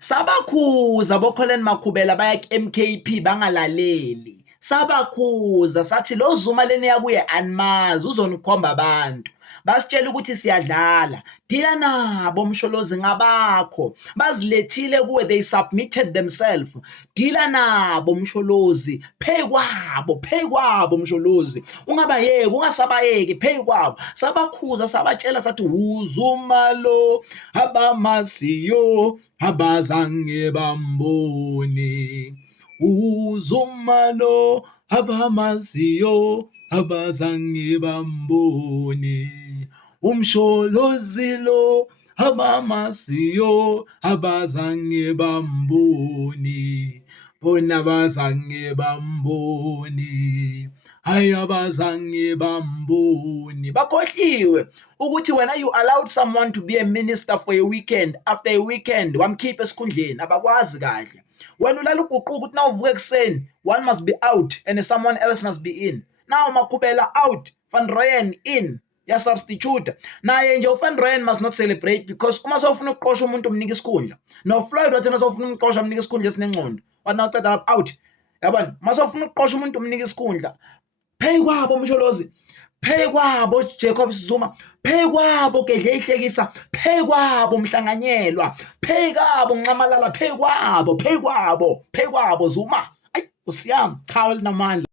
Sabakhuza boKholeni Makhubela baya ku-MKP bangalaleli. Sabakhuza sathi lo Zuma leni yakuye animazi uzonikhomba abantu. Basitshela ukuthi siyadlala. Dila nabo Msholozi ngabakho. Bazilethile kuwe, they submitted themselves. Dila nabo Msholozi. Pay kwabo Msholozi. Ungabayeki, ungasabayeki, pay kwabo. Sabakhuza sabatshela sathi uZuma lo abamasiyo abazange bambone. uZuma lo abamaziyo abazange bambone. Umsholozi lo abamasiyo abazange bambone. Bona bazange bambone. Hayi abazange bambone. Bakhohliwe ukuthi wena you allowed someone to be a minister for a weekend, after a weekend wamkhipha esikhundleni. Abakwazi kahle. Wena ulala uguquka ukuthi na uvuka ekuseni one must be out and someone else must be in. Now Makhubela out, Van Rooyen in, ya substitute. Naye nje uVan Rooyen must not celebrate because uma sewufuna ukuqosha umuntu umnika isikhundla. No Floyd wathi sewufuna umqosha umnika isikhundla esinengcondo. Wathi na uceda out. Yabona, mase ufuna ukuqosha umuntu umnika isikhundla. Pay kwabo Msholozi. Pay kwabo Jacob Zuma. Pay kwabo Gedle Ihlekisa. Pay kwabo Mhlanganyelwa. Pay kwabo Ncamalala. Pay kwabo Zuma. Ayi usiyami cha namandla.